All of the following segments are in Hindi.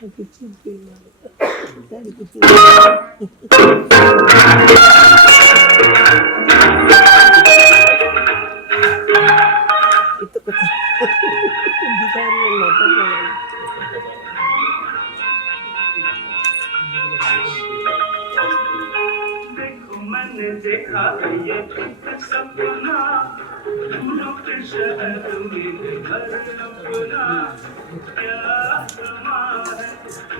itu dicari देखो मैंने देखा ये एक सपना फूलों के शहर में घर अपना क्या समा है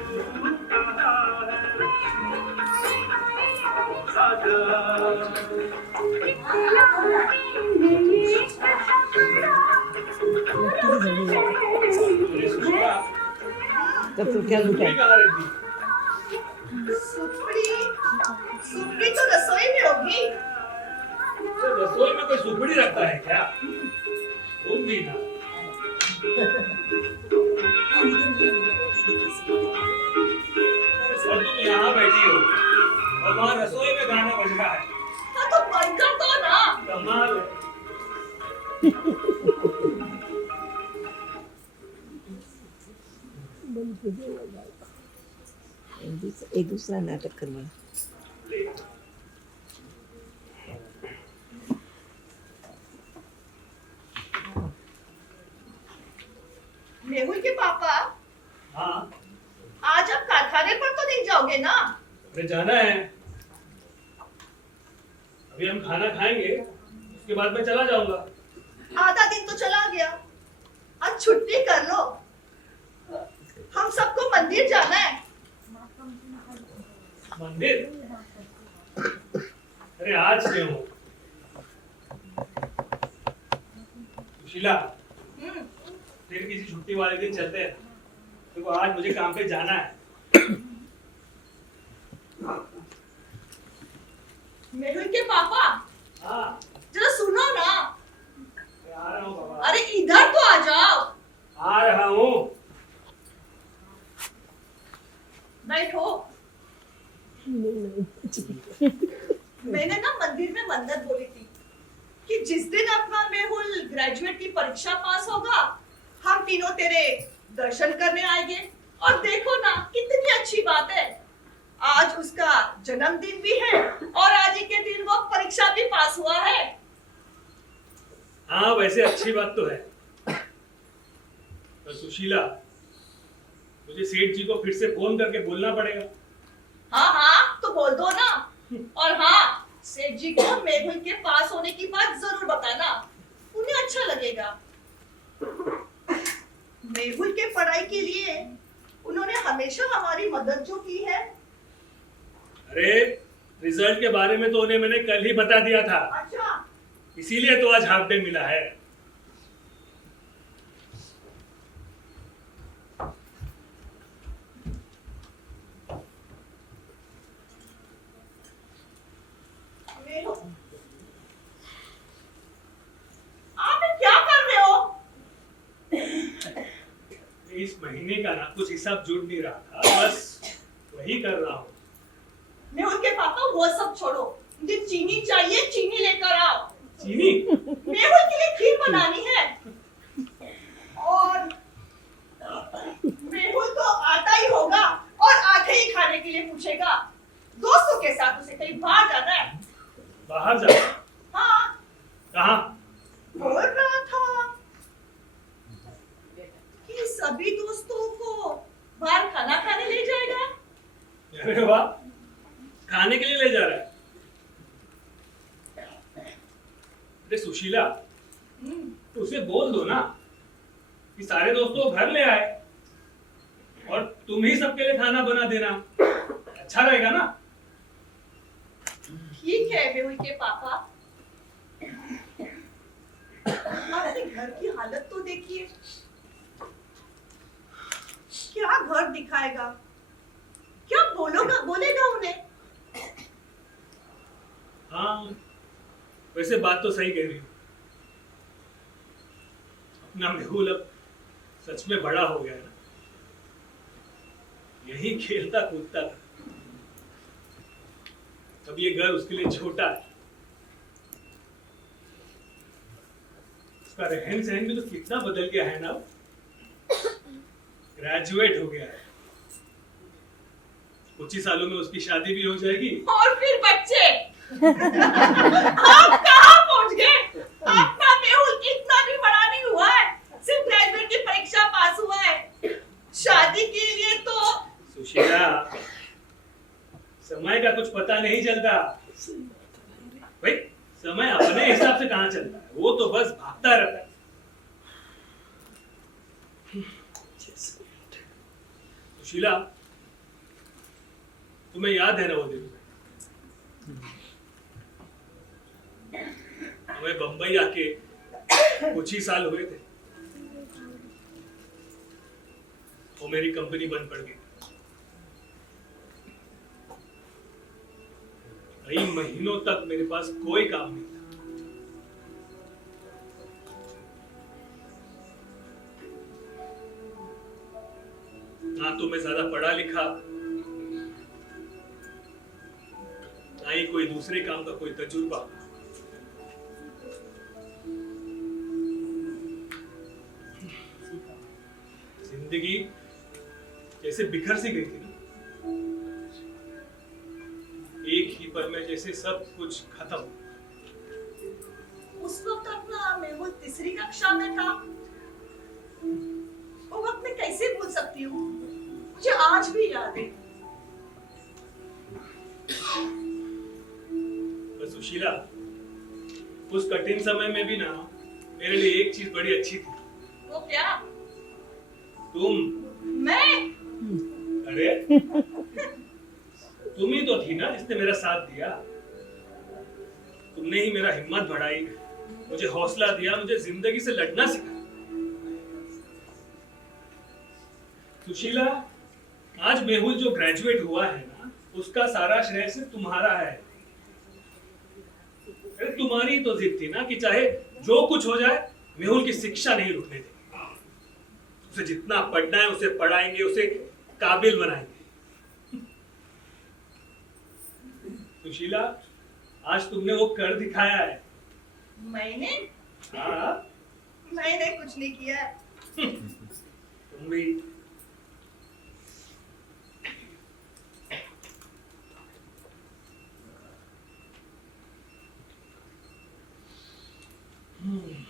तू कहाँ है आजा तब तो क्या लुटाई सुपड़ी सुपड़ी तो रसोई में होगी। रसोई में कोई सुपड़ी रखता है क्या? तुम भी ना। और तुम यहाँ बैठी हो और वहाँ रसोई में गाना बज रहा है। हाँ तो बंद कर दो ना। कमाल है। एक दूसरा नाटक करवा मेहुल के पापा हाँ, आज आप कारखाने पर तो नहीं जाओगे ना? अरे जाना है। अभी हम खाना खाएंगे, उसके बाद मैं चला जाऊंगा। आधा दिन तो चला गया, आज छुट्टी कर लो। हम सबको मंदिर जाना है। मंदिर? अरे आज क्यों? सुशीला, फिर किसी छुट्टी वाले दिन चलते हैं। देखो आज मुझे काम पे जाना है। मेहुल के पापा हाँ, जरा सुनो ना। आ रहा हूँ बाबा। अरे इधर तो आ जाओ। आ रहा हूँ। बैठो। मैंने ना मंदिर में मन्नत बोली थी कि जिस दिन अपना मेहुल ग्रेजुएट की परीक्षा पास होगा, हम तीनों तेरे दर्शन करने आएंगे। और देखो ना कितनी अच्छी बात है, आज उसका जन्मदिन भी है और आज ही के दिन वो परीक्षा भी पास हुआ है। हाँ वैसे अच्छी बात तो है। तो सुशीला, मुझे सेठ जी को फिर से फोन करके बोलना पड़ेगा। हाँ हाँ तो बोल दो ना। और हाँ, सेठ जी को मेहुल के पास होने की बात जरूर बताना, उन्हें अच्छा लगेगा। मेहुल के पढ़ाई के लिए उन्होंने हमेशा हमारी मदद जो की है। अरे रिजल्ट के बारे में तो उन्हें मैंने कल ही बता दिया था, अच्छा, इसीलिए तो आज हाफ डे मिला है। मेहुल, आप ये क्या कर रहे हो? इस महीने का ना कुछ हिसाब जुड़ नहीं रहा था, बस वही कर रहा हूँ। मेहुल के पापा वो सब छोड़ो, मुझे चीनी चाहिए, चीनी लेकर आओ। चीनी? मेहुल के लिए खीर बनानी है। और मेहुल तो आता ही होगा और आते ही खाने के लिए पूछेगा। दोस्तों के साथ उसे कहीं बाहर जाना है। बाहर जा? हाँ, कहाँ? बोल रहा था कि सभी दोस्तों को बाहर खाना खाने ले जाएगा। अरे वाह, खाने के लिए ले जा रहा है? अरे सुशीला, तो उसे बोल दो ना कि सारे दोस्तों को घर ले आए और तुम ही सबके लिए खाना बना देना, अच्छा रहेगा ना? ठीक है मेहुल के पापा, अपने घर की हालत तो देखिए, क्या घर दिखाएगा, क्या बोलेगा उन्हें। हाँ वैसे बात तो सही कह रही हो। अपना मेहुल अब सच में बड़ा हो गया है ना, यही खेलता कूदता था, अब ये घर उसके लिए छोटा है। उसका रहन सहन भी तो कितना बदल गया है ना। ग्रेजुएट हो गया है, कुछ ही सालों में उसकी शादी भी हो जाएगी। और फिर बच्चे। आप कहाँ पहुंच गए? अपना मेहुल इतना भी बड़ा नहीं हुआ है, सिर्फ ग्रेजुएट की परीक्षा पास हुआ है। शादी के लिए तो सुशीला, समय का कुछ पता नहीं चलता भाई। समय अपने हिसाब से कहाँ चलता है, वो तो बस भागता रहता है। सुशीला, तुम्हें याद है ना वो दिन तुम्हें बंबई आके कुछ ही साल हुए थे, वो मेरी कंपनी बंद पड़ गई। कई महीनों तक मेरे पास कोई काम नहीं था। ना तो मैं ज्यादा पढ़ा लिखा, ना ही कोई दूसरे काम का कोई तजुर्बा। जिंदगी जैसे बिखर सी गई थी ना, एक ही पल में जैसे सब कुछ खत्म। उस वक्त अपना मेहुल तीसरी कक्षा में था। वो वक्त मैं कैसे भूल सकती हूँ, मुझे आज भी याद है। पर सुशीला, उस कठिन समय में भी ना मेरे लिए एक चीज बड़ी अच्छी थी। वो क्या? तुम। मैं? अरे तुम ही तो थी ना जिसने मेरा साथ दिया। तुमने ही मेरा हिम्मत बढ़ाई, मुझे हौसला दिया, मुझे जिंदगी से लड़ना सिखाया। सुशीला, आज मेहुल जो ग्रेजुएट हुआ है ना, उसका सारा श्रेय सिर्फ तुम्हारा है। अरे तुम्हारी तो जिद थी ना कि चाहे जो कुछ हो जाए मेहुल की शिक्षा नहीं रुकने देंगे। उसे जितना पढ़ना है उसे पढ़ाएंगे, उसे काबिल बनाएंगे। सुशीला, आज तुमने वो कर दिखाया है। मैंने? हाँ, मैंने कुछ नहीं किया है। तुम भी।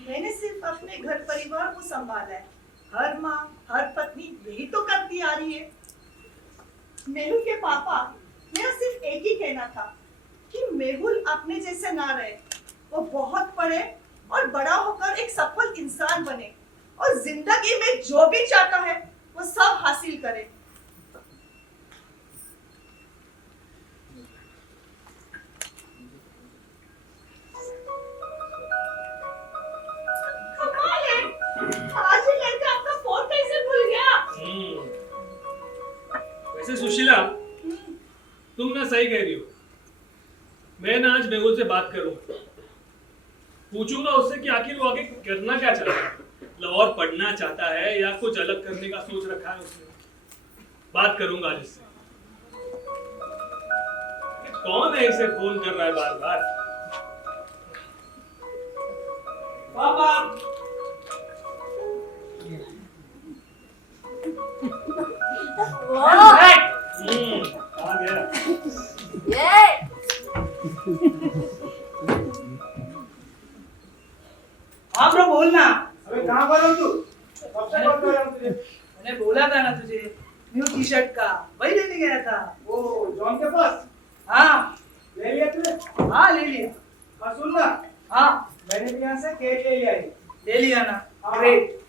मैंने सिर्फ अपने घर परिवार को संभाला है। हर माँ, हर पत्नी यही तो करती आ रही है। मेहुल के पापा, मेरा सिर्फ एक ही कहना था कि मेहुल अपने जैसे ना रहे, वो बहुत पढ़े और बड़ा होकर एक सफल इंसान बने और जिंदगी में जो भी चाहता है वो सब हासिल करे। कमाल है, आज ये लड़का अपना फोन कैसे भूल गया? वैसे सुशीला, तुम ना सही कह रही हो। मैं ना आज मेहुल से बात करूंगा, पूछूंगा उससे कि आखिर वो आगे करना क्या चाहता है, मतलब और पढ़ना चाहता है या कुछ अलग करने का सोच रखा है उसने। बात करूंगा आज इससे। कौन है इसे फोन कर रहा है बार बार? पापा, आ गया। हाँ ब्रो, बोलना। अबे कहाँ पर हो तू? कब से कॉल कर रहा हूँ तुझे? मैंने बोला था ना तुझे, न्यू टी शर्ट का वही लेने गया था। वो जॉन के पास हाँ ले लिया तूने? हाँ ले लिया। हाँ सुन ना, हाँ मैंने भी यहाँ से केक ले लिया है। ले लिया ना। हाँ। ग्रेट।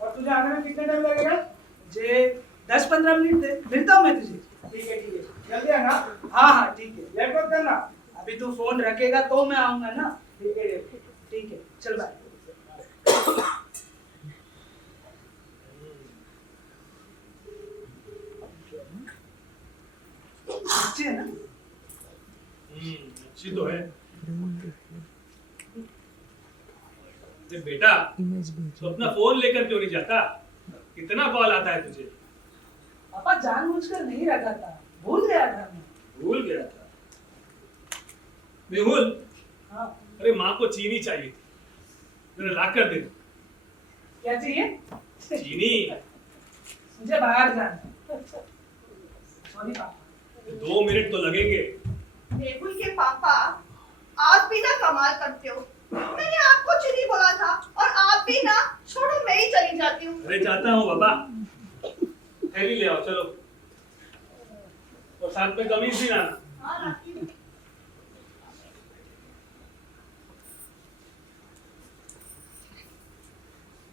और तुझे आने में कितना टाइम लगेगा? मुझे 10-15 मिनट दे, मिलता हूँ मैं तुझे। ठीक है जल्दी आना। हाँ हाँ ठीक है। लेट मत करना। अभी तू फोन रखेगा तो मैं आऊंगा ना। ठीक है ठीक है, चल बाय। अच्छी है ना? अच्छी तो है। अरे बेटा, तो अपना फोन लेकर क्यों नहीं जाता? कितना कॉल आता है तुझे? पापा जानबूझकर नहीं रखा था, भूल गया था मैं। भूल गया था। मेहुल, हाँ अरे माँ को चीनी चाहिए थी, जरा ला कर दे। क्या चाहिए? चीनी। मुझे बाहर जाना है। सॉरी पापा। 2 मिनट तो लगेंगे। मेहुल के पापा, आप भी ना कमाल करते हो। मैंने आपको चीनी बोला था और आप भी ना, छोड़ो मैं ही चली जाती हूँ। अरे जाता हूँ बाबा। थैली ले आओ चलो। और साथ में कमीज भी लाना। हाँ लाती हूँ।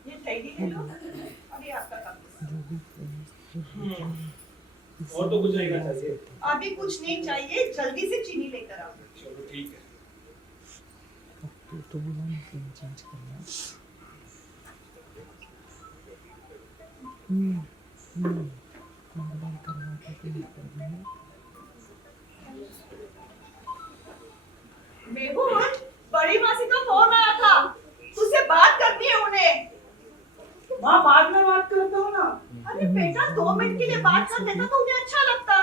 ये थैली ले लो और ये आपका कमीज। और तो कुछ नहीं करना चाहिए। अभी कुछ नहीं चाहिए, जल्दी से चीनी लेकर आओ। चलो ठीक है। तो बोला चेंज करना। बार करना था तो करना है। मेहुल, बड़ी मासी का फोन आया था, तुझसे बात करनी है उन्हें। माँ बाद में बात करता हूँ ना। अरे बेटा 2 मिनट के लिए बात कर देता तो उन्हें अच्छा लगता।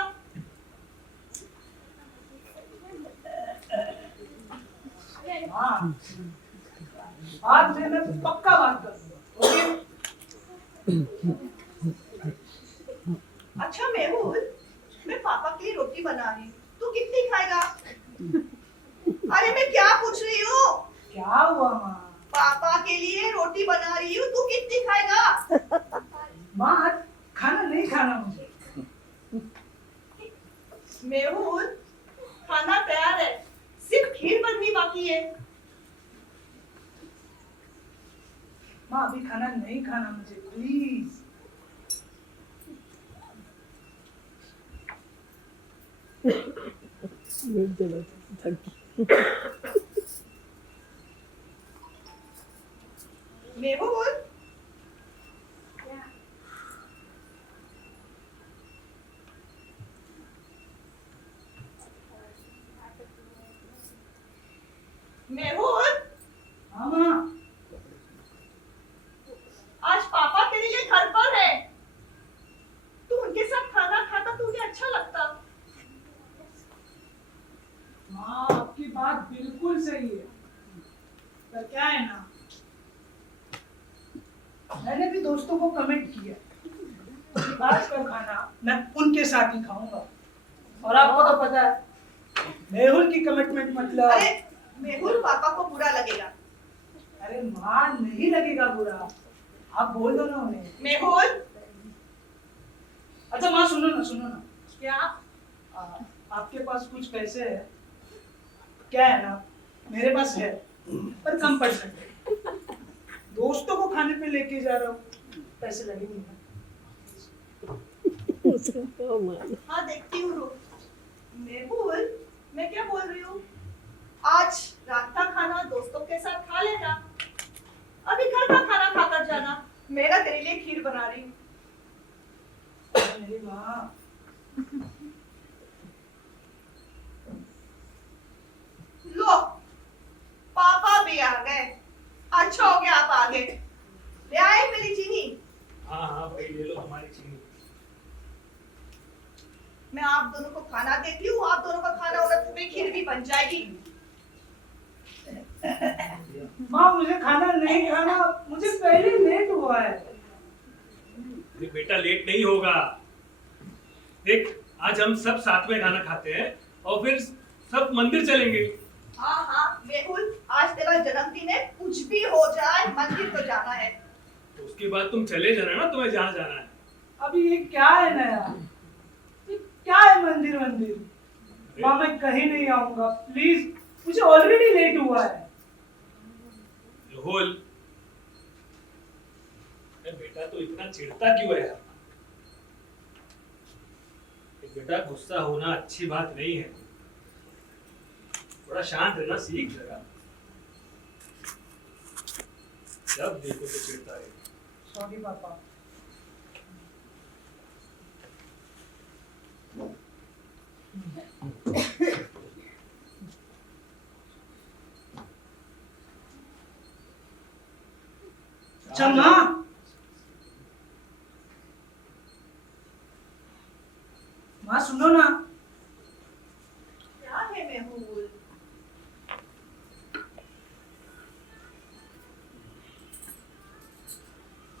हाँ, आज से मैं पक्का बात करूँगा। ओके? अच्छा मेहुल, मैं पापा के लिए रोटी बना रही हूँ, तू कितनी खाएगा? अरे मैं क्या पूछ रही हूँ? क्या हुआ माँ? पापा के लिए रोटी बना रही हूँ, तू कितनी खाएगा? माँ आज खाना नहीं खाना मुझे। मेहुल, खाना तैयार है, सिर्फ खीर बननी बाकी है। माँ अभी खाना नहीं खाना मुझे, प्लीज। मेहुल, मेहुल, हाँ माँ। आज पापा तेरे लिए घर पर है, तू उनके साथ खाना खाता तो उन्हें अच्छा लगता। माँ आपकी बात बिल्कुल सही है, पर क्या है ना, मैंने भी दोस्तों को कमेंट किया कि आज का खाना मैं उनके साथ ही खाऊंगा। और आपको तो पता है मेहुल की कमिटमेंट मतलब। अरे मेहुल, पापा को बुरा लगेगा। अरे माँ नहीं लगेगा बुरा, आप बोल दो ना उन्हें। मेहुल, अच्छा माँ सुनो ना। क्या? आपके पास कुछ पैसे है? क्या है ना, मेरे पास है पर कम पड़ सकते। दोस्तों को खाने पे लेके जा रहा हूँ, पैसे लगेंगे ना। हाँ देखती हूँ रुक। मेहुल, मैं क्या बोल रही हूँ, आज रात का खाना दोस्तों के साथ खा लेना, अभी घर का खाना खाकर जाना। मेरा तेरे लिए खीर बना रही हूँ। मेरी माँ, लो, पापा भी आ गए। अच्छा हो गया आप आ गए। ले आए मेरी चीनी? हाँ हाँ भाई ले लो हमारी चीनी। मैं आप दोनों को खाना देती हूँ, आप दोनों का खाना होगा तो मेरी खीर भी बन जाएगी। माँ मुझे खाना नहीं खाना, मुझे पहले लेट हुआ है। अरे बेटा लेट नहीं होगा। देख आज हम सब साथ में खाना खाते हैं और फिर सब मंदिर चलेंगे। हाँ हाँ मेहुल, आज तेरा जन्मदिन है, कुछ भी हो जाए मंदिर तो जाना है। तो उसके बाद तुम चले जाना ना, तुम्हें जहाँ जाना है। अभी ये क्या है नया, ये क्या है मंदिर? माँ मैं कहीं नहीं आऊंगा प्लीज, मुझे ऑलरेडी लेट हुआ है। रोहल, बेटा तो इतना चिढ़ता क्यों है यार? बेटा गुस्सा होना अच्छी बात नहीं है, थोड़ा शांत रहना सीख जरा। जब देखो तो चिढ़ता है। सॉरी पापा। अच्छा माँ सुनो ना। क्या है मेहुल?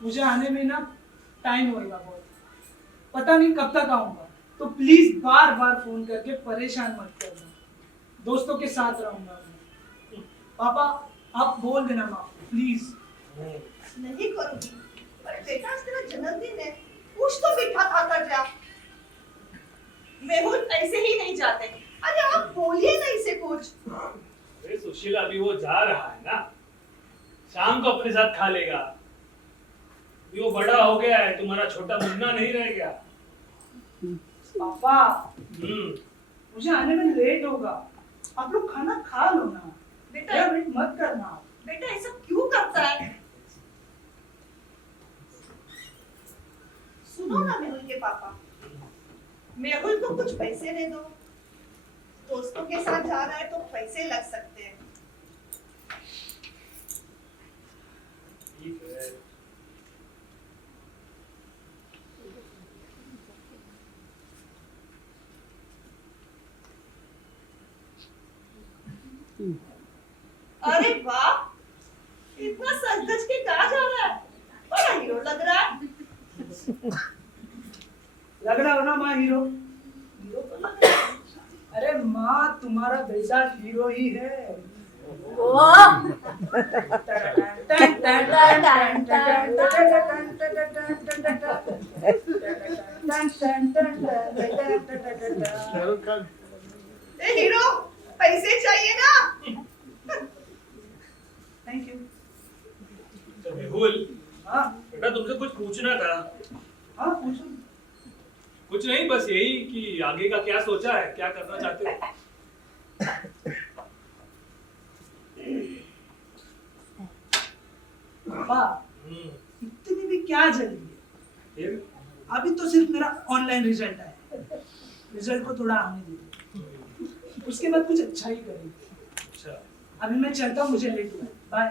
मुझे आने में ना टाइम होएगा बहुत, पता नहीं कब तक आऊंगा, तो प्लीज बार बार फोन करके परेशान मत करना, दोस्तों के साथ रहूंगा मैं। पापा आप बोल देना माँ प्लीज। नहीं करूंगी, पर बेटा आज तेरा जन्मदिन है, कुछ तो मीठा खा कर जा। मेहुल ऐसे ही नहीं जाते। अरे आप बोलिए ना इसे कुछ। अरे सुशीला, अभी वो जा रहा है ना, शाम को अपने साथ खा लेगा। अभी वो बड़ा हो गया है, तुम्हारा छोटा मुन्ना नहीं रह गया। पापा हम्म। मुझे आने में लेट होगा, आप लोग खाना खा लो ना, बेटा वेट मत करना आप। बेटा ऐसा क्यों करता है? सुनो ना मेहुल के पापा, मेहुल को कुछ पैसे दे दो, दोस्तों के साथ जा रहा है तो पैसे लग सकते हैं। ठीक है। अरे वाह, इतना सज धज के कहाँ जा रहा है? बड़ा हीरो लग रहा है। लग रहा हो ना माँ हीरो? हीरो तो लग रहा है। अरे माँ तुम्हारा बेटा हीरो ही है। ए हीरो, पैसे चाहिए ना? Thank you. तो मेहुल, हाँ बेटा तुमसे कुछ पूछना था। हाँ पूछो। कुछ नहीं, बस यही कि आगे का क्या सोचा है, क्या करना चाहते हो? पापा इतनी भी क्या जल्दी है? फिर? अभी तो सिर्फ मेरा ऑनलाइन रिजल्ट आया, रिजल्ट को थोड़ा आने दीजिए, उसके बाद कुछ अच्छा ही करेंगे। अच्छा। अभी मैं चलता हूँ, मुझे लेट हुआ है, बाय।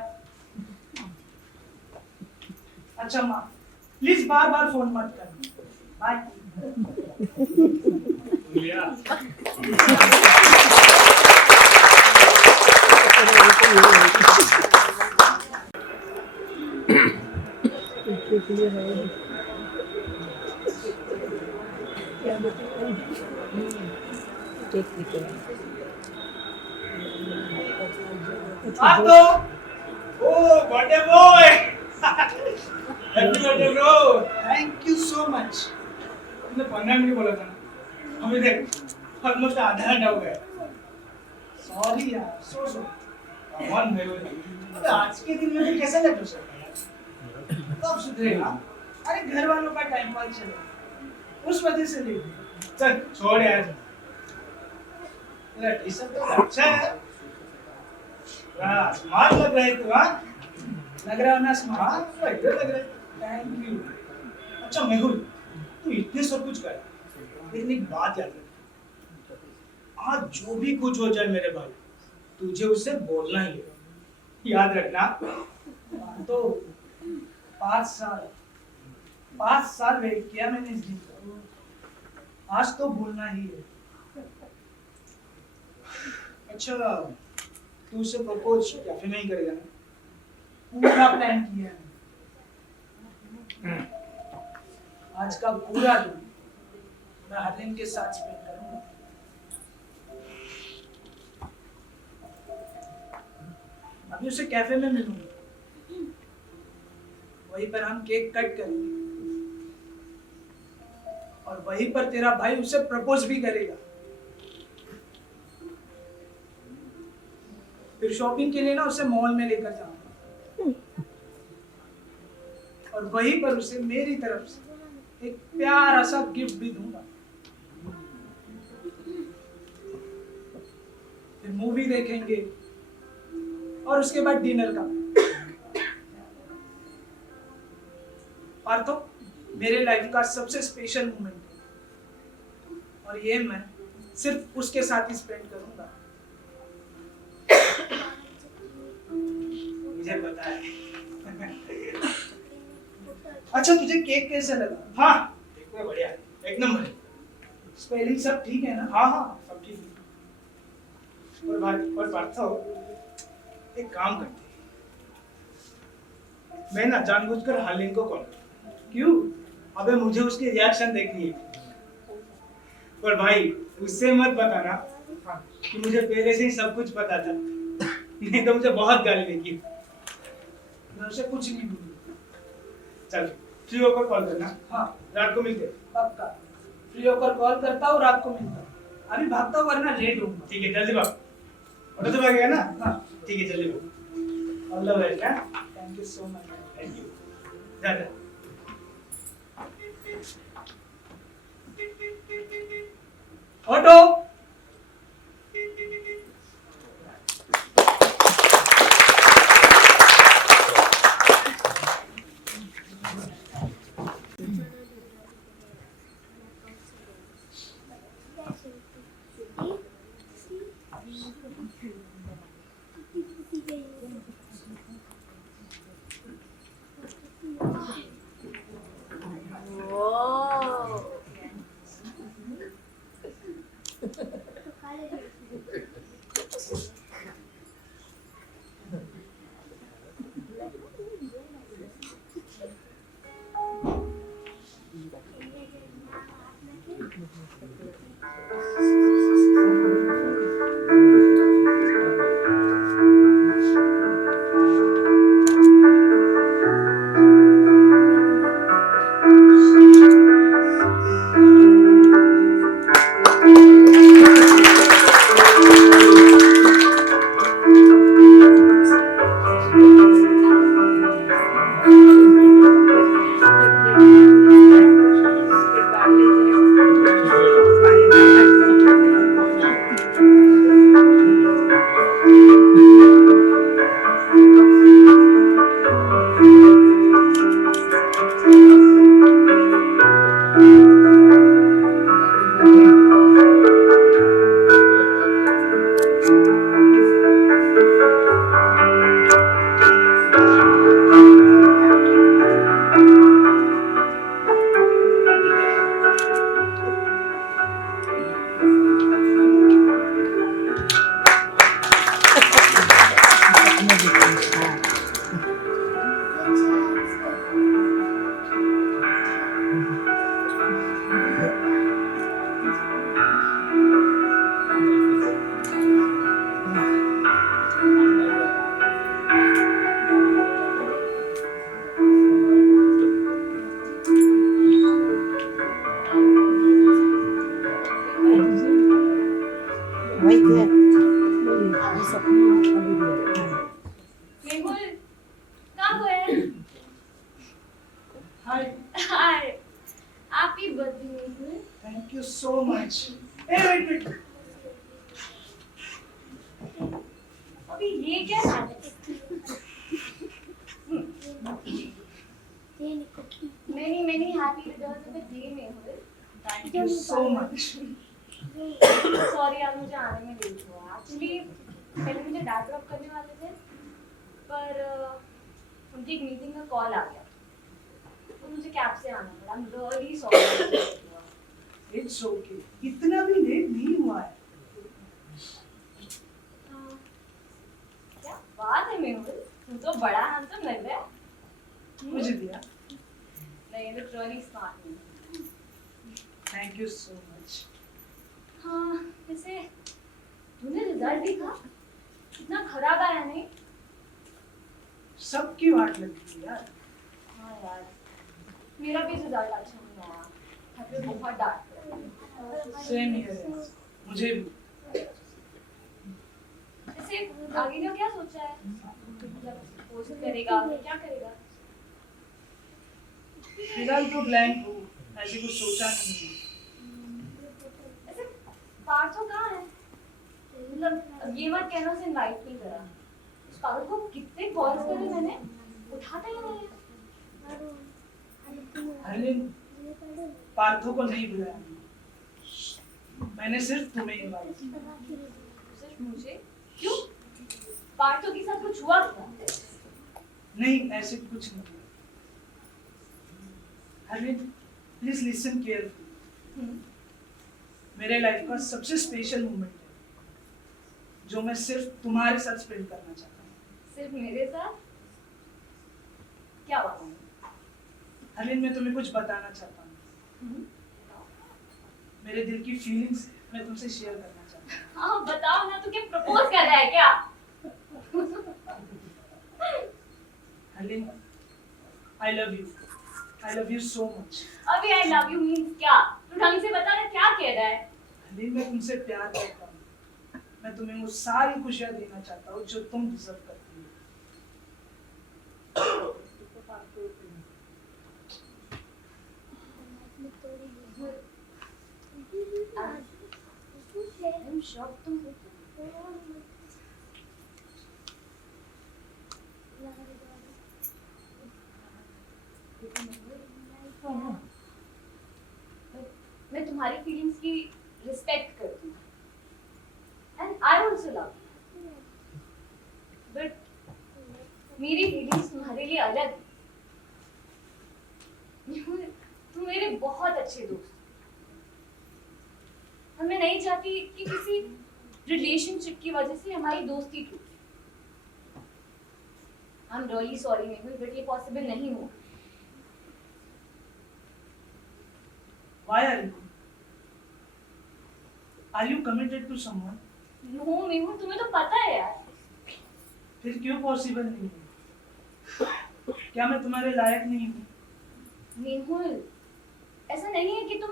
अच्छा माँ प्लीज बार बार फोन मत करना, बाय। लिया। आप तो oh birthday boy happy birthday bro. Thank you so much. तुमने 15 मिनट बोला था ना, अभी देख ऑलमोस्ट आधा घंटा हो गया। सॉरी यार, सो सॉरी। मन मेरे अबे आज के दिन में भी कैसे लेट हो सकता है? कब सुधरेगा? अरे घर वालों का टाइम पास चले, उस वजह से लेट हुआ। चल छोड़ यार। ये सब तो अच्छा है, स्मार्ट लग रहा है तू। हाँ लग रहा है ना स्मार्ट? हाँ इधर लग रहा है। Thank you. अच्छा मेहुल, तू इतने सब कुछ कर, लेकिन एक बात याद रख, आज जो भी कुछ हो जाए मेरे भाई, तुझे उससे बोलना ही है, याद रखना। तो 5 साल वेट किया मैंने इस दिन का, आज तो बोलना ही है। अच्छा तू उसे प्रपोज कैफे में ही करेगा ना? पूरा प्लान किया है। आज का पूरा दिन मैं हरिन के साथ स्पेंड करूंगा। अभी उसे कैफे में मिलूंगा, वहीं पर हम केक कट करेंगे और वहीं पर तेरा भाई उसे प्रपोज भी करेगा। फिर शॉपिंग के लिए ना उसे मॉल में लेकर जाऊंगा और वहीं पर उसे मेरी तरफ से एक प्यारा सा गिफ्ट भी दूंगा। फिर मूवी देखेंगे और उसके बाद डिनर का। और तो मेरे लाइफ का सबसे स्पेशल मोमेंट है और ये मैं सिर्फ उसके साथ ही स्पेंड करूंगा। मुझे पता है। अच्छा तुझे केक कैसा लगा? हाँ एकदम बढ़िया, एक नंबर। स्पेलिंग सब ठीक है ना? हाँ हाँ सब ठीक है। और भाई और पार्थ, एक काम करते हैं, मैं ना जानबूझकर हार्लिन को कॉल किया। क्यों? अबे मुझे उसकी रिएक्शन देखनी है। पर भाई उससे मत बताना कि मुझे पहले से ही सब कुछ पता था, नहीं तो मुझे बहुत गाली देगी। मैं उसे कुछ नहीं बोलूंगा। चल फ्री होकर कॉल करना, हाँ रात को मिलते हैं। पक्का फ्री होकर कॉल करता हूँ, रात को मिलता हूँ। अभी भागता हूँ वरना लेट होऊंगा। ठीक है जल्दी भाग। ऑटो से भागेगा ना? हाँ ठीक है जल्दी भाग। All the best. Thank you so much. Thank you. जा जा। Auto Right there. This is a video. Mehul कहाँ गए? Hi hi happy birthday Mehul. Thank you so much. ए वेट अभी ये क्या है? many happy returns of the day Mehul. Thank you so much. Sorry यार मुझे आने में लेट हुआ। एक्चुअली पहले मुझे डैड ड्रॉप करने वाले थे पर उनकी एक मीटिंग का कॉल आ गया तो मुझे कैब से आना पड़ा। I am really sorry. It's okay, इतना भी लेट नहीं हुआ है। क्या बात है मेहुल, तू तो बड़ा हैंडसम लग रहा है। मुझे दिया। नहीं look really smart. Thank you so much. हाँ वैसे तूने रिजल्ट देखा? कितना खराब आया नहीं? सबकी वाट लगी थी यार। हाँ यार मेरा भी रिजल्ट अच्छा नहीं आया। घर पे बहुत डांट। सेम हियर, मुझे भी। वैसे आगे का क्या सोचा है? मतलब पोस्ट करेगा क्या करेगा? फिलहाल तो ब्लैंक हूँ, ऐसे कुछ सोचा नहीं। वैसे पार्थो कहाँ है? मतलब ये मत कहना उसे इनवाइट नहीं करा। उस पागल को कितने कॉल्स करे मैंने, उठाता ही नहीं है। हरलिन, पार्थो को नहीं बुलाया, मैंने सिर्फ तुम्हें इनवाइट किया। सिर्फ मुझे? क्यों? पार्थो के साथ कुछ हुआ क्या? नहीं ऐसे कुछ नहीं। Harleen please listen carefully. मेरे लाइफ का सबसे स्पेशल मोमेंट है जो मैं सिर्फ तुम्हारे साथ स्पेंड करना चाहता हूँ। सिर्फ मेरे साथ? क्या बताऊं? हरलीन, मैं तुम्हें कुछ बताना चाहता हूँ। बताओ। मेरे दिल की फीलिंग्स मैं तुमसे शेयर करना चाहता हूँ। हाँ बताओ ना, तू क्या प्रपोज कर रहा है क्या? Harleen, I love you. I love you so much. अभी आई लव यू मीन्स क्या? तू ढंग से बता ना, क्या कह रहा है? हरलीन, मैं तुमसे प्यार करता हूँ। मैं तुम्हें वो सारी खुशियाँ देना चाहता हूँ जो तुम डिजर्व करती हो। I'm shocked तुम मैं तुम्हारी फीलिंग्स की रिस्पेक्ट करती हूँ and I also love you, but मेरी फीलिंग्स तुम्हारे लिए अलग है। तुम मेरे बहुत अच्छे दोस्त हो और मैं नहीं चाहती कि किसी रिलेशनशिप की वजह से हमारी दोस्ती टूटे। I am really sorry Mehul, but ये पॉसिबल नहीं होगा। Why are you? Are you committed to someone? No Mehul, तुम्हें तो पता है यार। फिर क्यों पॉसिबल नहीं है? क्या मैं तुम्हारे लायक नहीं हूँ? मेहुल, ऐसा नहीं है कि तुम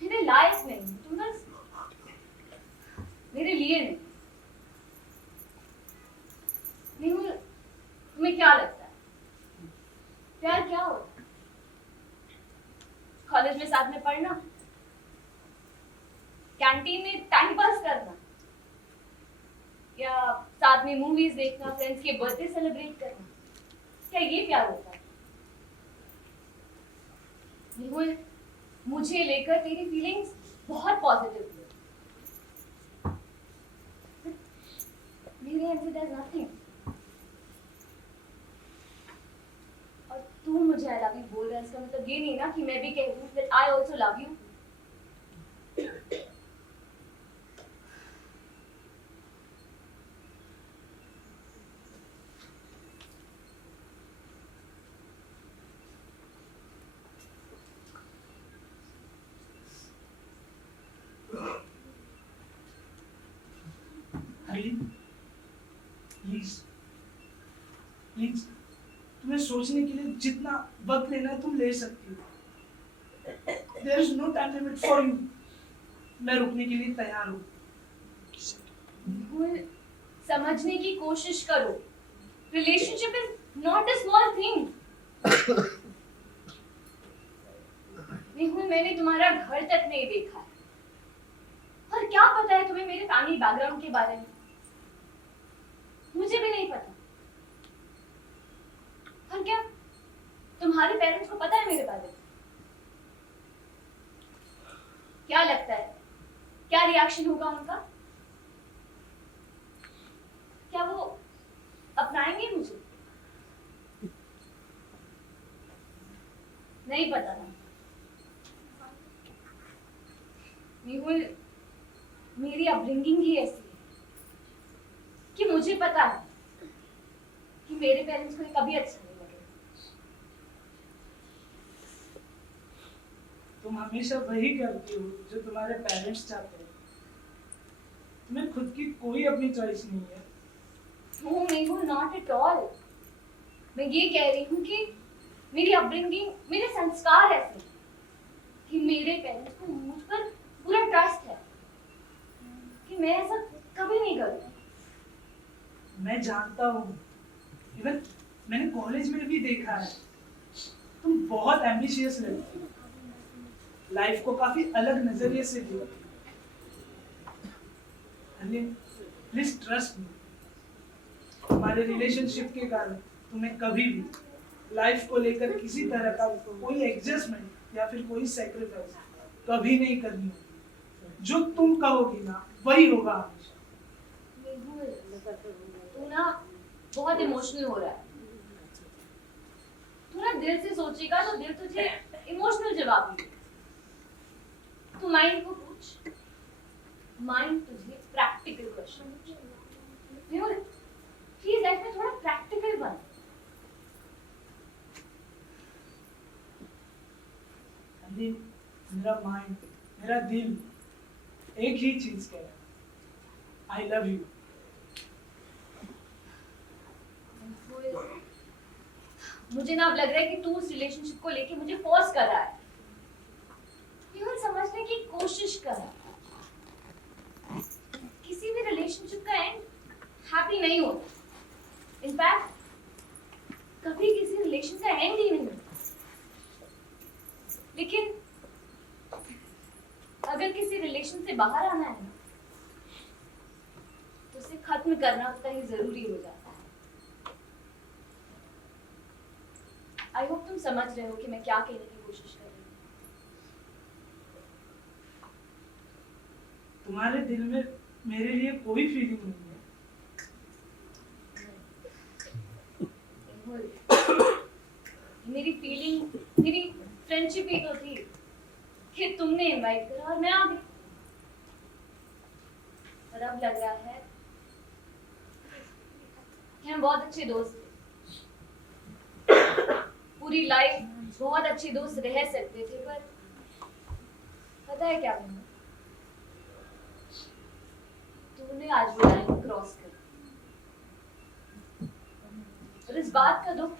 मेरे लायक नहीं हो, तुम बस मेरे लिए नहीं। मेहुल, तुम्हें क्या लगता है प्यार क्या होता है? कॉलेज में साथ में पढ़ना, कैंटीन में टाइम पास करना, या साथ में मूवीज देखना, फ्रेंड्स के बर्थडे सेलिब्रेट करना, क्या ये प्यार होता है? मेहुल, मुझे लेकर तेरी फीलिंग्स बहुत पॉजिटिव है। मेरे एंड से देयर इज नथिंग। और तू मुझे आई लव यू बोल रहा है, इसका मतलब ये नहीं ना कि मैं भी कह रही हूँ that I also love you. Harleen, please please, तुम्हें सोचने के लिए जितना वक्त लेना है तुम ले सकती हो। There is no time limit for you. मैं रुकने के लिए तैयार हूँ। मेहुल, समझने की कोशिश करो। Relationship is not a small thing. Mehul, मैंने तुम्हारा घर तक नहीं देखा है, और क्या पता है तुम्हें मेरे फैमिली बैकग्राउंड के बारे में? मुझे भी नहीं पता। और क्या तुम्हारे पेरेंट्स को पता है मेरे बारे में? क्या लगता है क्या रिएक्शन होगा उनका? क्या वो अपनाएंगे मुझे? नहीं पता ना। मेहुल, मेरी अपब्रिंगिंग ही ऐसी है कि मुझे पता है कि मेरे पेरेंट्स को ये कभी अच्छा नहीं लगेगा। तुम हमेशा वही करती हो जो तुम्हारे पेरेंट्स चाहते हैं। तुम्हें खुद की कोई अपनी चॉइस नहीं है। No, Mehul, not at all. मैं ये कह रही हूँ कि मेरी अपब्रिंगिंग, मेरे संस्कार ऐसे हैं कि मेरे पेरेंट्स को मुझ पर पूरा ट्रस्ट है कि मैं ऐसा कभी नहीं करूँगी। मैं जानता हूँ, इवन मैंने कॉलेज में भी देखा है, तुम बहुत एम्बिशियस लगती हो, लाइफ को काफी अलग नजरिए से देखती हो। Please trust me. हमारे रिलेशनशिप के कारण तुम्हें कभी भी लाइफ को लेकर किसी तरह का कोई एडजस्टमेंट या फिर कोई सैक्रिफाइस कभी नहीं करनी होगी। जो तुम कहोगी ना वही होगा हमेशा। मेहुल, तू ना बहुत इमोशनल हो रहा है। तू ना दिल से सोचेगा तो दिल तुझे इमोशनल जवाब देगा। तू माइंड को पूछ, माइंड तुझे प्रैक्टिकल क्वेश्चन पूछेगा। मेहुल, प्लीज लाइफ में थोड़ा प्रैक्टिकल बन। दिल, मेरा माइंड, मेरा दिल एक ही चीज कह रहा है, आई लव यू। मुझे ना अब लग रहा है कि तू उस रिलेशनशिप को लेके मुझे फोर्स कर रहा है, केवल समझने की कोशिश कर रहा है। किसी भी रिलेशनशिप का एंड हैप्पी नहीं होता। इनफैक्ट कभी किसी रिलेशन का एंड ही नहीं होता। लेकिन अगर किसी रिलेशन से बाहर आना है ना, तो उसे खत्म करना उतना ही जरूरी हो जाता है। आई होप तुम समझ रहे हो कि मैं क्या कहने की कोशिश कर रही हूँ। तुम्हारे दिल में मेरे लिए कोई फीलिंग नहीं है। मेरी फीलिंग, मेरी फ्रेंडशिप ही तो थी कि तुमने इनवाइट करा और मैं आ गई। और अब लग रहा है कि हम बहुत अच्छे दोस्त थे, पूरी लाइफ बहुत अच्छे दोस्त रह सकते थे। पर पता है क्या मैंने, तूने आज वो लाइन क्रॉस कर दी। और इस बात का दुख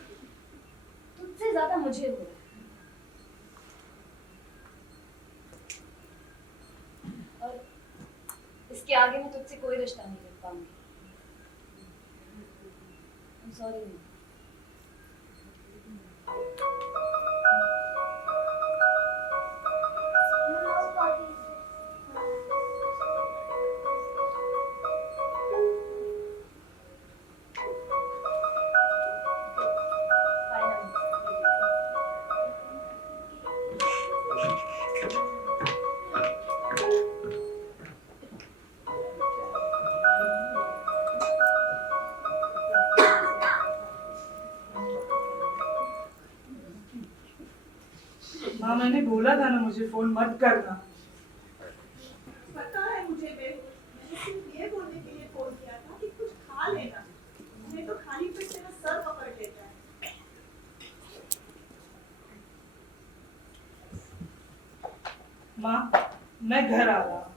तुझसे ज्यादा मुझे हो रहा है। और इसके आगे मैं तुझसे कोई रिश्ता नहीं रख पाऊंगी। I'm sorry। माँ, मैंने बोला था ना मुझे फोन मत करना। पता है मुझे मैंने सिर्फ ये बोलने के लिए फोन किया था कि कुछ खा लेना, नहीं तो खाली पेट से ना सर पकड़ लेता है। माँ, मैं घर आ रहा हूँ।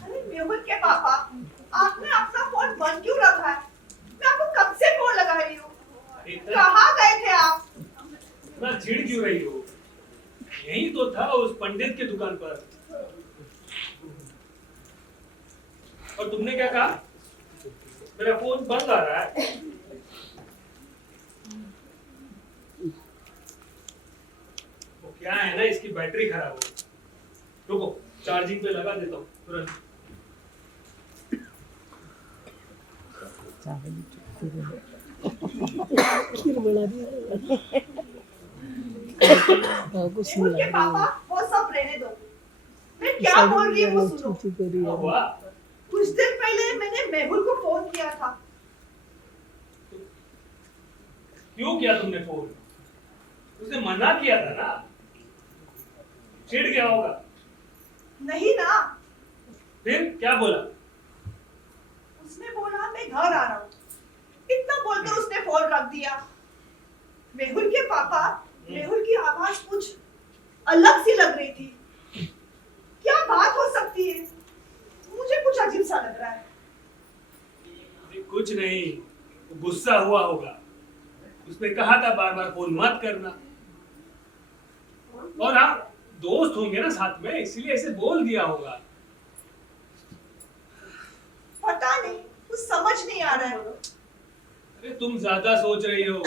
अरे मेहुल के पापा, आपने अपना फोन बंद क्यों रखा है? मैं आपको कब से फोन लगा रही हूँ। कहाँ गए थे आप? इतना चिढ़ क्यों रही हो? यही तो था उस पंडित की दुकान पर। और तुमने क्या कहा? मेरा फोन बंद आ रहा है। वो क्या है ना, इसकी बैटरी खराब हो। रुको, चार्जिंग पे लगा देता हूँ तुरंत। खीर बना रही है। कुछ मेहुल के पापा, वो सब रहने दो। मैं क्या बोल रही हूँ वो सुनो। क्या हुआ? कुछ दिन पहले मैंने मेहुल को फोन किया था। क्यों किया तुमने फोन? उसने मना किया था ना। चिढ़ गया होगा। नहीं ना, फिर क्या बोला? उसने बोला मैं घर आ रहा हूँ। इतना बोलकर उसने फोन रख दिया। मेहुल के पापा, मेहुल की आवाज कुछ अलग सी लग रही थी। क्या बात हो सकती है? मुझे कुछ अजीब सा लग रहा है। कुछ नहीं, वो गुस्सा हुआ होगा। उसने कहा था बार बार फोन मत करना। और आप दोस्त होंगे ना साथ में, इसलिए ऐसे बोल दिया होगा। पता नहीं, कुछ समझ नहीं आ रहा है। अरे तुम ज्यादा सोच रही हो।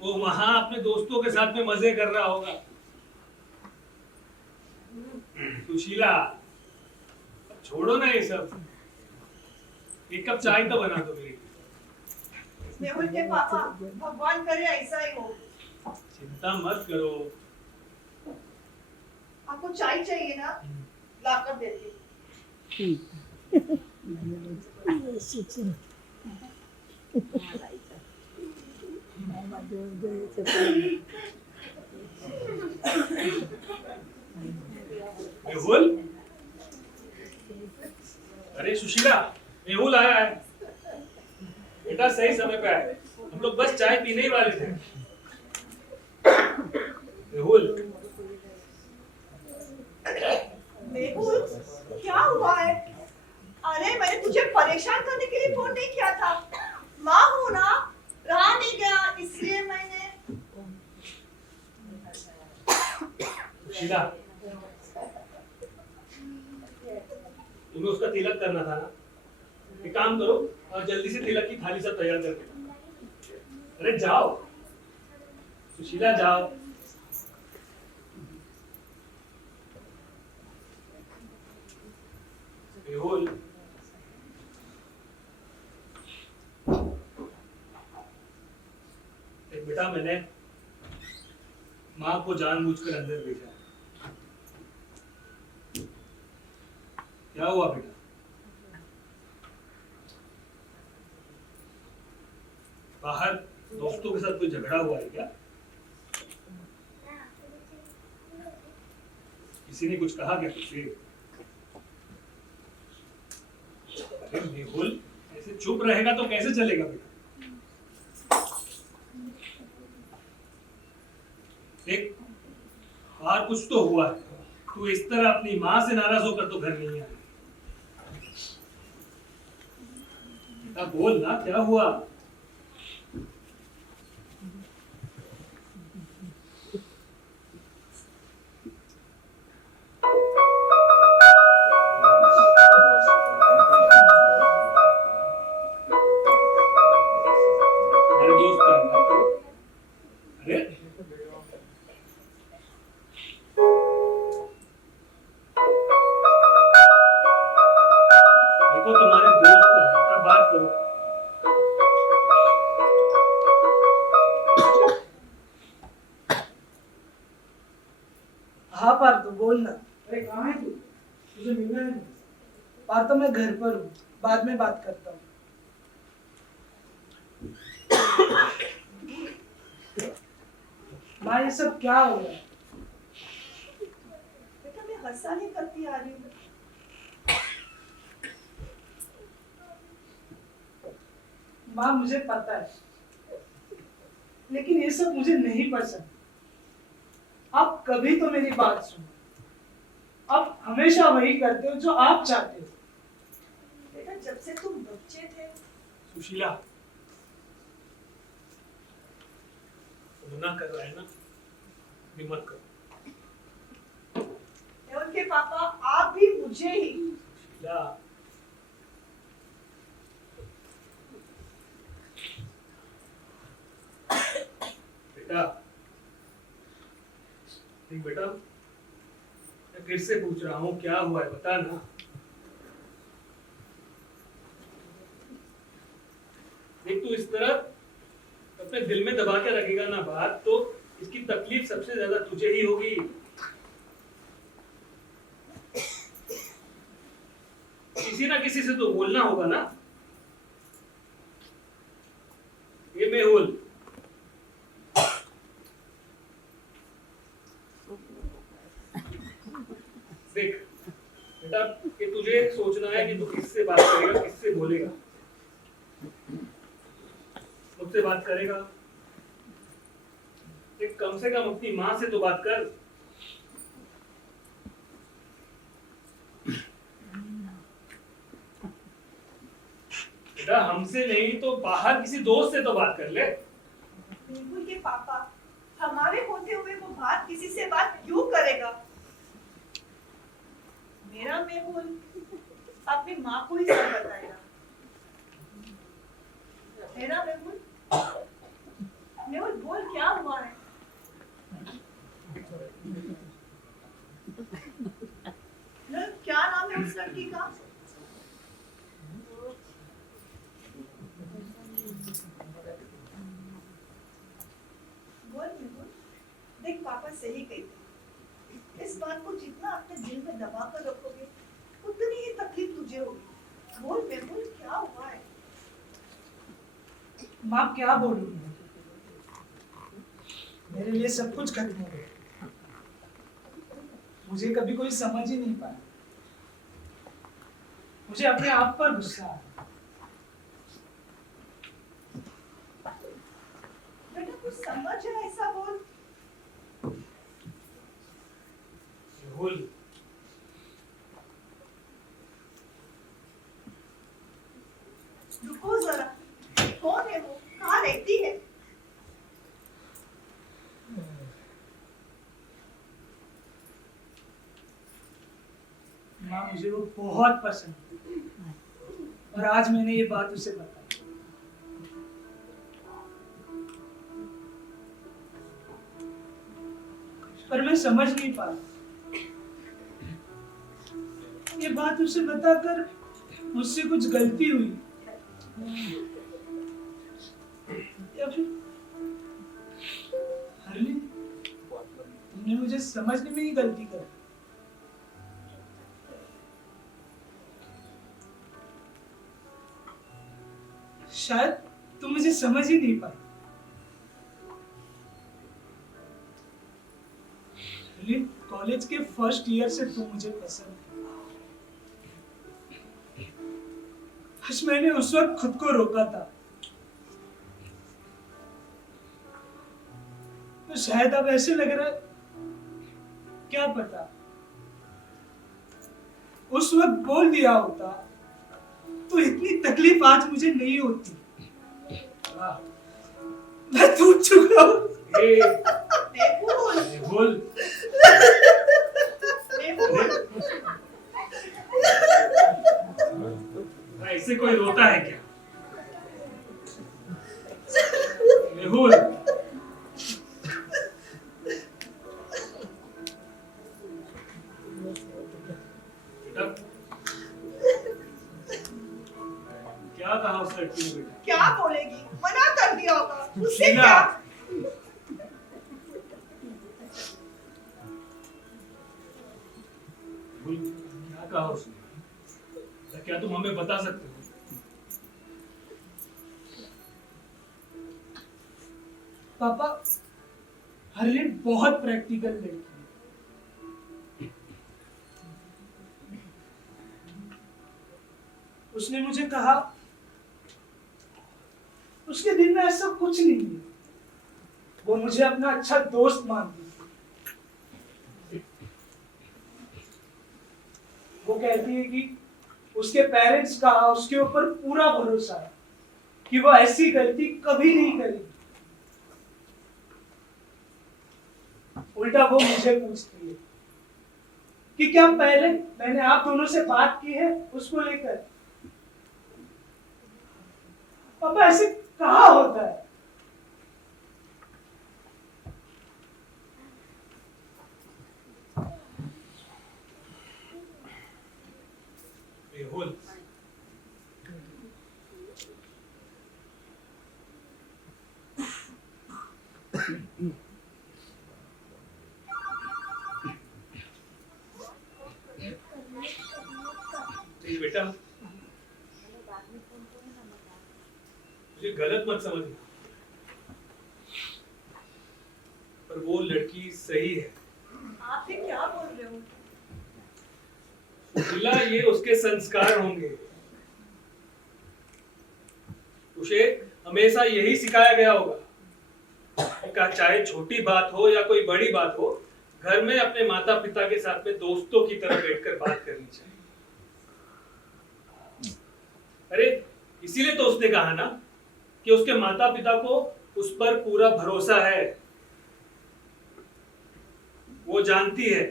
वो वहां अपने दोस्तों के साथ में मजे कर रहा होगा। सुशीला, अब छोड़ो ना ये सब। एक कप चाय तो बना दो मेरे लिए। मेहुल के पापा, भगवान करे ऐसा ही हो। चिंता मत करो। आपको चाय चाहिए ना? लाकर देती हूँ। ठीक। सुचिन मेहुल, अरे सुशीला, मेहुल आया है। बेटा सही समय पे आए, हम लोग बस चाय पीने ही वाले थे। मेहुल, मेहुल, क्या हुआ है? अरे मैंने तुझे परेशान करने के लिए फोन नहीं किया था। माँ हूँ ना, रहा नहीं गया इसलिए मैंने। सुशीला, तुम्हें उसका तिलक करना था ना? एक काम करो और जल्दी से तिलक की थाली सब तैयार करके। अरे जाओ, सुशीला जाओ। मेहुल, एक बेटा मैंने माँ को जानबूझकर अंदर भेजा। क्या हुआ बेटा? बाहर दोस्तों के साथ कोई झगड़ा हुआ है क्या? किसी ने कुछ कहा क्या तुझसे? अरे मेहुल, ऐसे चुप रहेगा तो कैसे चलेगा बेटा? देख, बाहर कुछ तो हुआ है। तू इस तरह अपनी माँ से नाराज होकर तो घर नहीं आया। बेटा बोल ना, क्या हुआ? मेरे दोस्त का है, तो अरे देखो तुम्हारे दोस्त का है, क्या बात करो। हाँ पार्थो बोल ना। अरे कहाँ है तू? तुझे मिलना है? पार्थो मैं घर पर हूँ, बाद में बात करता हूँ। माँ ये सब क्या हो रहा है? बेटा मैं हर साल ये करती आ रही हूँ। माँ मुझे पता है, लेकिन ये सब मुझे नहीं पसंद। आप कभी तो मेरी बात सुनो। आप हमेशा वही करते हो जो आप चाहते हो। बेटा जब से तुम बच्चे थे, सुशीला, मना कर रहा है ना, भी मत करो। मैं उनके पापा, आप भी मुझे ही। सुशीला, बेटा देख बेटा, मैं फिर से पूछ रहा हूँ, क्या हुआ है बता ना। देख तू इस तरह अपने दिल में दबा के रखेगा ना बात, तो इसकी तकलीफ सबसे ज्यादा तुझे ही होगी। किसी ना किसी से तो बोलना होगा ना। ये मेहुल, देख बेटा, कि तुझे सोचना है कि तू किससे बात करेगा, किससे बोलेगा। मुझसे बात करेगा, एक कम से कम अपनी माँ से तो बात कर। बेटा हमसे नहीं तो बाहर किसी दोस्त से तो बात कर ले। बिल्कुल के पापा, हमारे होते हुए वो बात किसी से बात क्यों करेगा? मेरा मेहुल अपनी माँ को ही सब बताएगा। मेरा मेहुल, मेहुल बोल क्या हुआ है? मेहुल, क्या नाम है उस लड़की का? बोल मेहुल, देख पापा सही कहते। इस बात को जितना अपने दिल में दबा कर रखोगे, उतनी ही तकलीफ तुझे होगी। बोल मेहुल क्या हुआ? माँ क्या बोलूं, मेरे लिए सब कुछ खत्म हो गया। मुझे कभी कोई समझ ही नहीं पाया। मुझे अपने आप पर गुस्सा आया। बेटा कुछ समझ है ऐसा बोल। मेहुल, रुको जरा, कौन है वो, कहाँ रहती है? माँ मुझे वो बहुत पसंद है और आज मैंने ये बात उसे बताई। पर मैं समझ नहीं पा रहा ये बात उसे बताकर मुझसे कुछ गलती हुई या फिर हरलीन तुमने मुझे समझने में ही गलती कर। शायद तुम मुझे समझ ही नहीं पाई। कॉलेज के फर्स्ट ईयर से तुम मुझे पसंद है। बस मैंने उस वक्त खुद को रोका था, तो शायद अब ऐसे लग रहा है, क्या पता उस वक्त बोल दिया होता तो इतनी तकलीफ आज मुझे नहीं होती। मैं टूट चुका हूँ। मेहुल, मेहुल, मेहुल, ऐसे कोई रोता है क्या? मेहुल, बेटा, क्या कहा उस लड़की ने बेटा? क्या बोलेगी, मना कर दिया होगा, उससे सुशीला। क्या? क्या कहा उसने? क्या तुम हमें बता सकते हो? पापा, हरलीन बहुत प्रैक्टिकल लड़की है। उसने मुझे कहा उसके दिल में ऐसा कुछ नहीं है, वो मुझे अपना अच्छा दोस्त मानती है। वो कहती है कि उसके पेरेंट्स का उसके ऊपर पूरा भरोसा है कि वो ऐसी गलती कभी नहीं करेगी। उल्टा वो मुझे पूछती है कि क्या पहले मैंने आप दोनों से बात की है उसको लेकर। पापा ऐसे कहाँ होता है? मेहुल, नहीं बेटा, मुझे गलत मत समझना, पर वो लड़की सही है। आप भी क्या बोल रहे हो? सुशीला, ये उसके संस्कार होंगे। उसे हमेशा यही सिखाया गया होगा कि चाहे छोटी बात हो या कोई बड़ी बात हो, घर में अपने माता पिता के साथ में दोस्तों की तरह बैठकर बात करनी चाहिए। अरे इसीलिए तो उसने कहा ना कि उसके माता पिता को उस पर पूरा भरोसा है। वो जानती है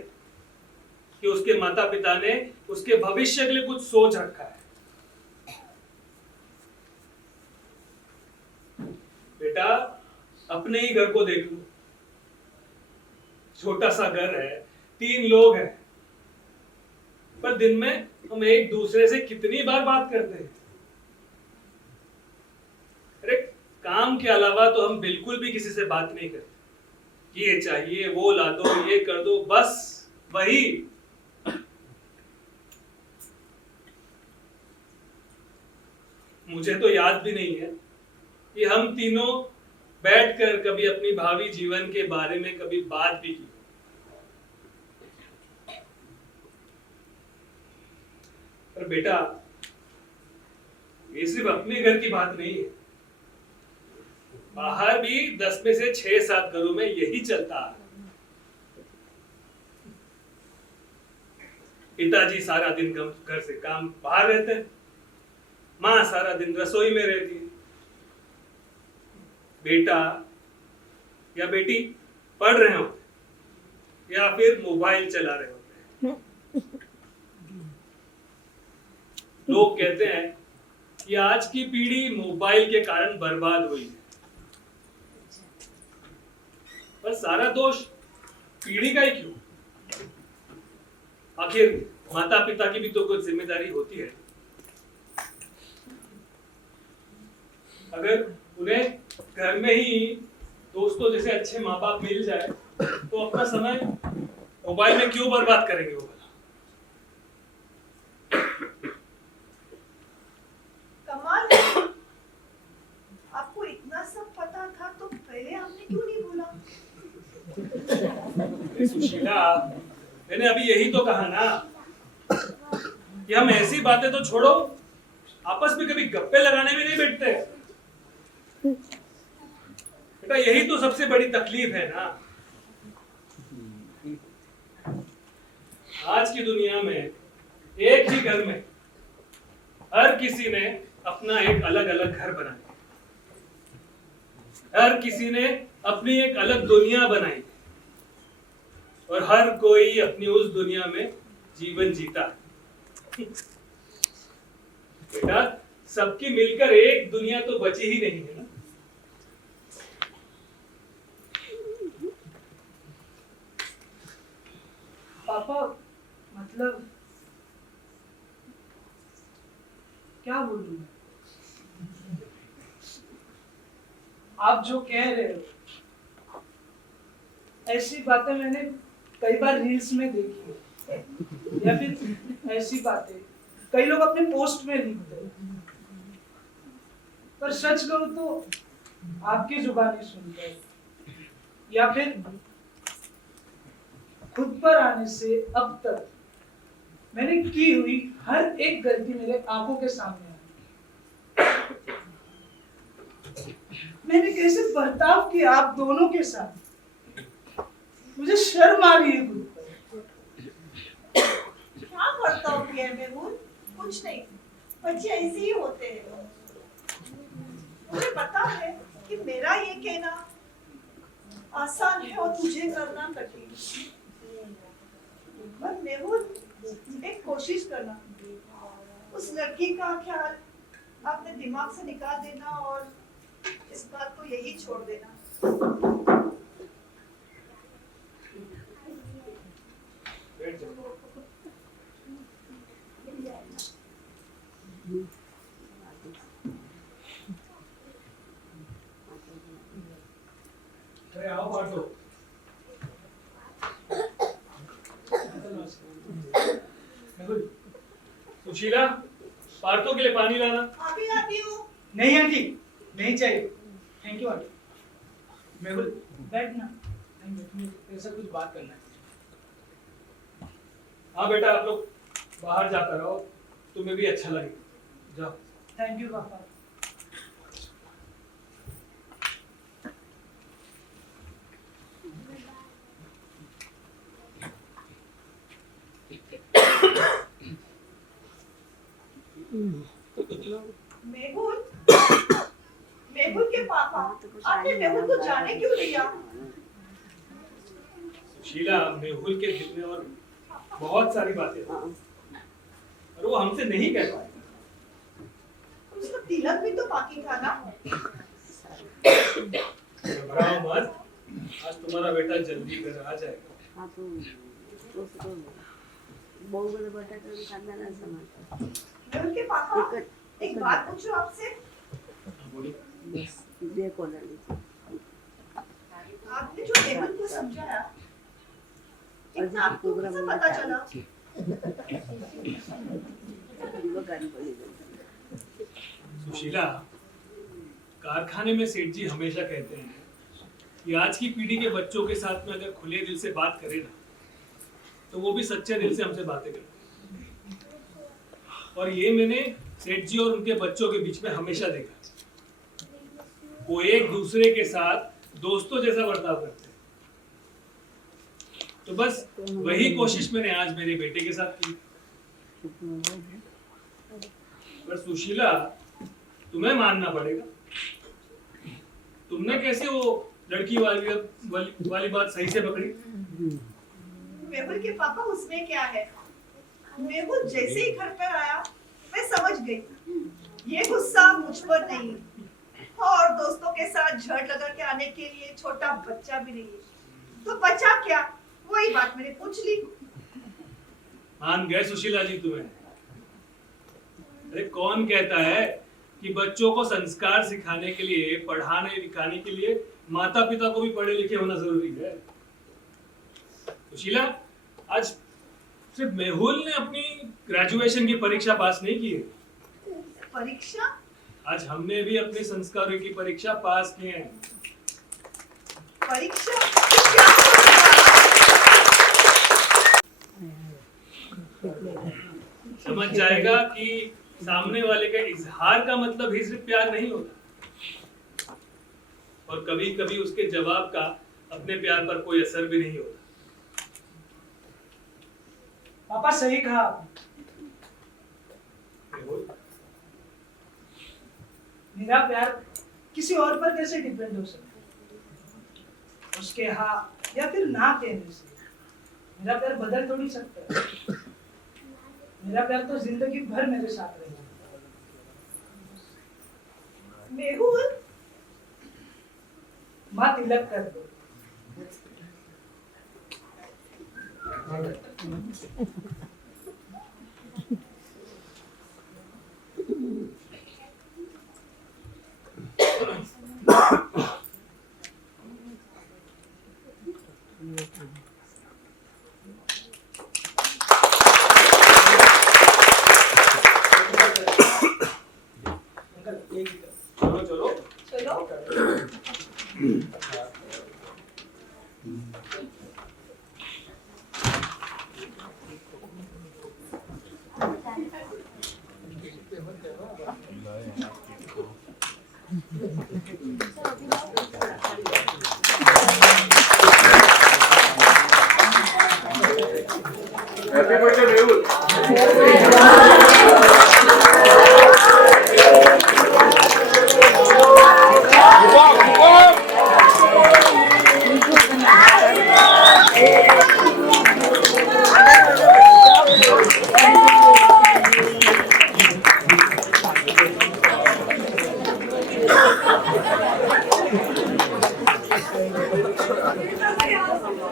कि उसके माता पिता ने उसके भविष्य के लिए कुछ सोच रखा है। बेटा, अपने ही घर को देख लो, छोटा सा घर है, 3 लोग हैं, पर दिन में हम एक दूसरे से कितनी बार बात करते हैं। अरे काम के अलावा तो हम बिल्कुल भी किसी से बात नहीं करते। ये चाहिए, वो ला दो, ये कर दो, बस वही। मुझे तो याद भी नहीं है कि हम तीनों बैठकर कभी अपनी भावी जीवन के बारे में कभी बात भी की। पर बेटा, ये सिर्फ अपने घर की बात नहीं है, बाहर भी 10 में से 6-7 घरों में यही चलता है। पिताजी सारा दिन घर से काम बाहर रहते हैं, माँ सारा दिन रसोई में रहती है, बेटा या बेटी पढ़ रहे होते या फिर मोबाइल चला रहे होते हैं। लोग कहते हैं कि आज की पीढ़ी मोबाइल के कारण बर्बाद हुई है, पर सारा दोष पीढ़ी का ही क्यों? आखिर माता पिता की भी तो कुछ जिम्मेदारी होती है। अगर उन्हें घर में ही दोस्तों जैसे अच्छे माँ बाप मिल जाए तो अपना समय मोबाइल में क्यों बर्बाद करेंगे वो? कमाल है। आपको इतना सब पता था तो पहले आपने क्यों नहीं बोला? सुशीला, मैंने अभी यही तो कहा ना कि हम ऐसी बातें तो छोड़ो, आपस में कभी गप्पे लगाने भी नहीं बैठते। बेटा, यही तो सबसे बड़ी तकलीफ है ना। आज की दुनिया में एक ही घर में हर किसी ने अपना एक अलग अलग घर बनाया, हर किसी ने अपनी एक अलग दुनिया बनाई और हर कोई अपनी उस दुनिया में जीवन जीता है। बेटा, सबकी मिलकर एक दुनिया तो बची ही नहीं है ना। पापा, मतलब क्या बोलूं मैं? आप जो कह रहे हो ऐसी बातें मैंने कई बार रील्स में देखी है, या फिर ऐसी बातें कई लोग अपने पोस्ट में लिखते हैं, पर सच कहूं तो आपकी जुबानी सुनकर या फिर खुद पर आने से अब तक मैंने की हुई हर एक गलती मेरे आंखों के सामने आई। मैंने कैसे बर्ताव किया आप दोनों के साथ, मुझे शर्म आ रही है खुद पर। क्या बर्ताव किया है मेहुल? कुछ नहीं, बच्चे ऐसे ही होते हैं। मुझे पता है कि मेरा ये कहना आसान है और तुझे करना कठिन। पर मेहुल, एक कोशिश करना, उस लड़की का ख्याल अपने दिमाग से निकाल देना और इस बात को यही छोड़ देना। बैठ जाओ। अरे आओ बाटो। सुशीला, पार्थो के लिए पानी लाना। अभी आती हूँ। नहीं आंटी, नहीं चाहिए। Thank you aunty. मेहुल, बैठना। तेरे से कुछ बात करना है। हाँ बेटा, आप लोग बाहर जाता रहो, तुम्हें भी अच्छा लगेगा। जाओ। थैंक यू पापा। मेहुल, मेहुल के पापा, आपने मेहुल को जाने क्यों दिया? सुशीला, मेहुल के दिल में और बहुत सारी बातें हैं और वो हमसे नहीं कह पाए। उसका तिलक भी तो बाकी था ना। घबराओ मत, आज तुम्हारा बेटा जल्दी घर आ जाएगा। हाँ, तो बहु बड़े बटाटे खाना ना समझता। मेहुल के पापा, एक बात पूछूं आपसे? बस देखो ना, आपने जो मेहुल को समझाया, इतना आपको कैसे पता चला? सुशीला, कारखाने में सेठ जी हमेशा कहते हैं कि आज की पीढ़ी के बच्चों के साथ में अगर खुले दिल से बात करें ना, तो वो भी सच्चे दिल से हमसे बातें करते हैं। और ये मैंने सेठ जी और उनके बच्चों के बीच में हमेशा देखा। वो एक दूसरे के साथ दोस्तों जैसा बर्ताव करते हैं। तो बस वही कोशिश मैंने आज मेरे बेटे के साथ की। पर सुशीला, तुम्हें मानना पड़ेगा, तुमने कैसे वो लड़की वाली बात सही से पकड़ी? मेहुल के पापा, उसमें क्या है? मेहुल जैसे ही घर पर आया मैं समझ गई ये गुस्सा मुझ पर नहीं, और दोस्तों के साथ झड़ लगा के आने के लिए छोटा बच्चा भी नहीं है। तो बच्चा क्या, वही बात मैंने पूछ ली। मान गए सुशीला जी तुम्हें। अरे कौन कहता है कि बच्चों को संस्कार सिखाने के लिए, पढ़ाने लिखाने के लिए माता पिता को भी पढ़े लिखे होना जरूरी है? सुशीला, आज सिर्फ मेहुल ने अपनी ग्रेजुएशन की परीक्षा पास नहीं की है। परीक्षा? आज हमने भी अपने संस्कारों की परीक्षा पास की है। परीक्षा? क्या समझ जाएगा कि सामने वाले का इजहार का मतलब ही सिर्फ प्यार नहीं होता, और कभी कभी उसके जवाब का अपने प्यार पर कोई असर भी नहीं होता। पापा सही कहा। मेरा प्यार किसी और पर कैसे डिपेंड हो सकता है? उसके हाँ या फिर ना कहने से मेरा प्यार बदल थोड़ी सकता है। मेरा प्यार तो जिंदगी भर मेरे साथ रहेगा। मेहुल, माँ तिलक कर दो। चलो चलो चलो। Happy birthday Mehul.